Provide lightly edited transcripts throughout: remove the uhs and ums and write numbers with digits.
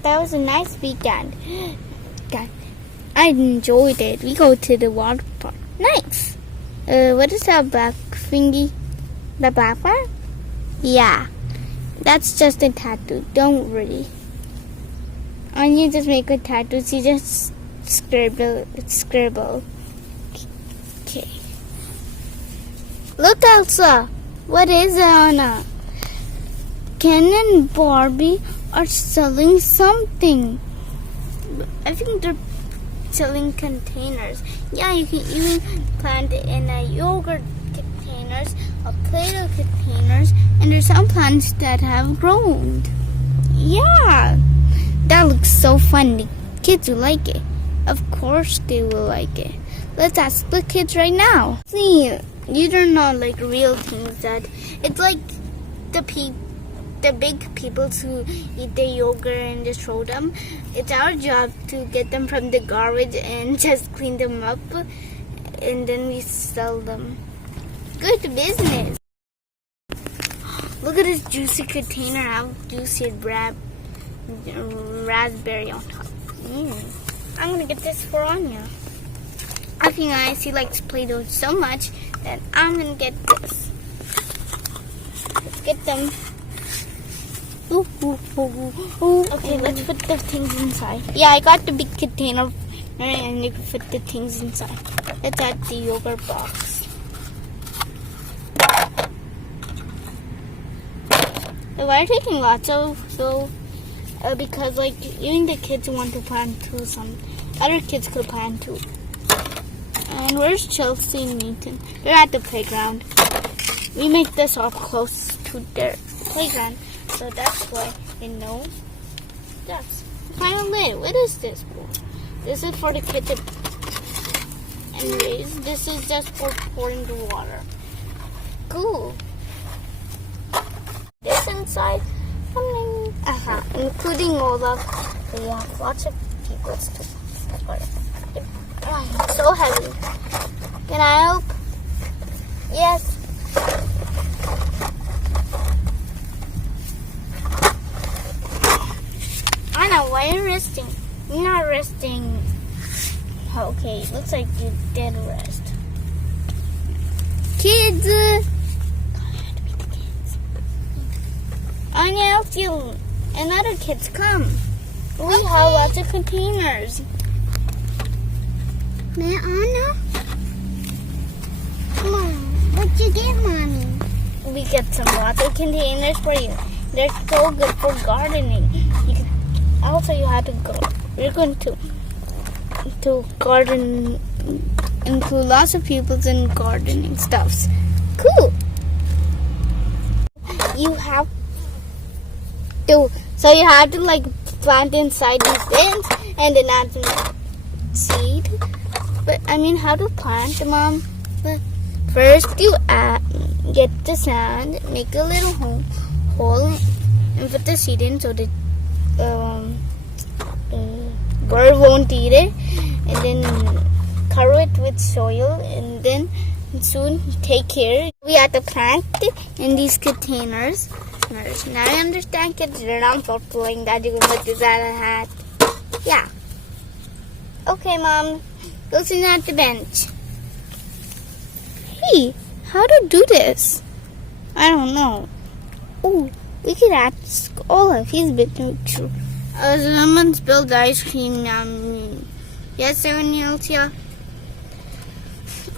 That was a nice weekend. God, I enjoyed it. We go to the water park. Nice. What is that black thingy? The black one? Yeah. That's just a tattoo. Don't worry. Anya just make a tattoo. She just scribble. Okay. Look, Elsa. What is it, Anna? Ken and Barbie are selling something. I think they're selling containers. Yeah, you can even plant it in a yogurt containers, a Play-Doh containers, and there's some plants that have grown. Yeah, that looks so fun. The kids will like it. Of course they will like it. Let's ask the kids right now. See, these are not like real things. That it's like the big people who eat the yogurt and just throw them. It's our job to get them from the garbage and just clean them up, and then we sell them. Good business. Look at this juicy container. How juicy raspberry on top. I'm gonna get this for Anya. I think she likes Play-Doh so much that I'm gonna get this. Let's get them. Okay, let's put the things inside. Yeah, I got the big container and you can put the things inside. Let's add the yogurt box. Why are taking lots of because like even the kids want to plant too. Some other kids could plant too. And where's Chelsea and Nathan? They're at the playground. We make this all close to their playground, so that's why they know. That's final lid. What is this for? This is for the kids. Anyways, this is just for pouring the water. Cool. This inside, including all of. We have lots of people too. Oh, it's so heavy. Can I help? Yes. Anna, why are you resting? You're not resting. Okay, looks like you did rest. Kids! Anya, help you. And other kids, come. We have lots of containers. May Anna? Mom, what'd you get, Mommy? We get some lots of containers for you. They're so good for gardening. Also, you have to go. We're going to garden, include lots of people in gardening stuffs. Cool. You have to like plant inside these bins and then add some seed. But I mean, how to plant, Mom? But first, you get the sand, make a little hole, and put the seed in so the bird won't eat it. And then cover it with soil, and then soon take care. We have to plant it in these containers. Now I understand, kids. They're not fulfilling that you can put this out of a hat. Yeah. Okay, Mom. Go sit at the bench. Hey, how to do this? I don't know. Oh, we could ask Olaf. He's a bit too true. Someone spilled ice cream on me. Yes, Elsia.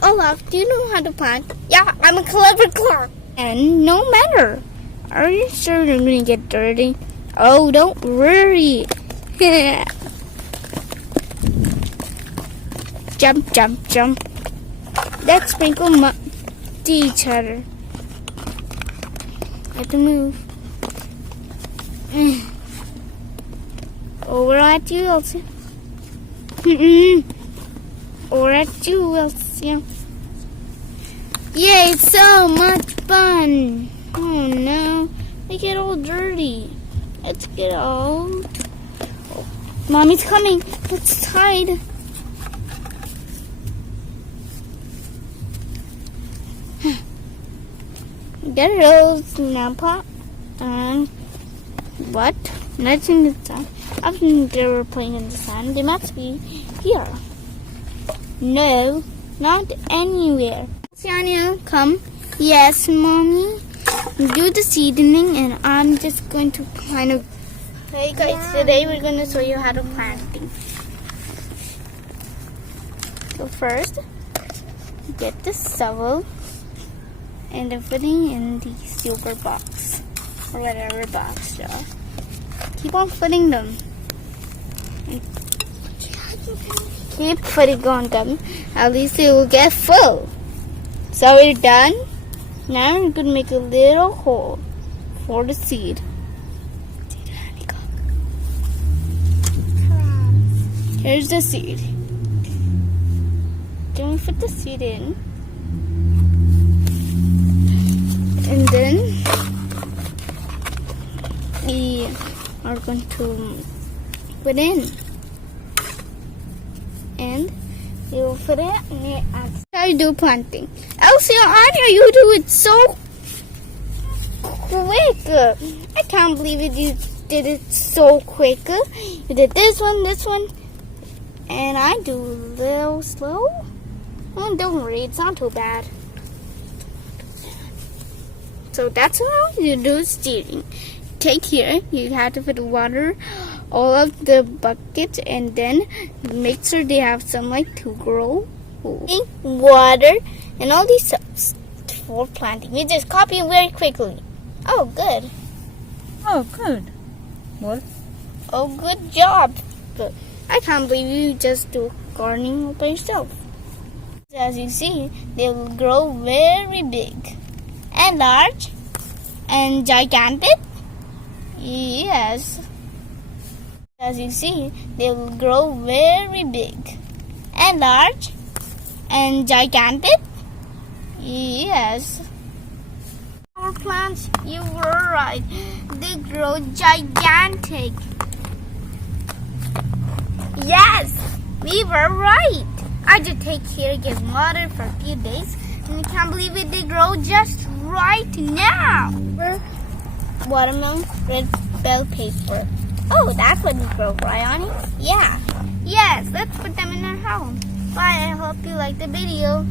Olaf, do you know how to plant? Yeah, I'm a clever clerk. And no matter. Are you sure you're going to get dirty? Oh, don't worry. Jump, jump, jump. Let's sprinkle mud to each other. I have to move. Over at you, Elsa. Over at you, Elsa. Yay, it's so much fun. Oh no, I get all dirty. Let's get out. Oh, Mommy's coming. Let's hide. There goes now, Pop. And what? Nothing inside. I think they were playing in the sun. They must be here. No, not anywhere. Annia, come. Yes, mommy. Do the seedling, and I'm just going to kind of. Hey guys, today we're going to show you how to plant things. So first, get the shovel and then putting in the silver box or whatever box you are. Keep on putting them. Keep putting on them. At least it will get full. So we're done. Now we're going to make a little hole for the seed. Here's the seed. Then we put the seed in. And then we are going to put in. And you will put it near us. How you do planting? Elsia, Annia, you do it so quick. I can't believe it. You did it so quick. You did this one, and I do a little slow. Oh, don't worry, it's not too bad. So that's how you do steering. Take here, you have to put water all of the buckets, and then make sure they have sunlight to grow. Water and all these stuff for planting. We just copy very quickly. Oh, good. Oh, good. What? Oh, good job. Good. I can't believe you just do gardening by yourself. As you see, they will grow very big and large and gigantic. Yes. As you see, they will grow very big and large and gigantic. Yes. Our plants, you were right. They grow gigantic. Yes, we were right. I just take care, give water for a few days, and I can't believe it. They grow just right now. Watermelon, red bell pepper. Oh, that's what we grow, right, Annie? Yeah. Yes, let's put them in our home. Bye. I hope you liked the video.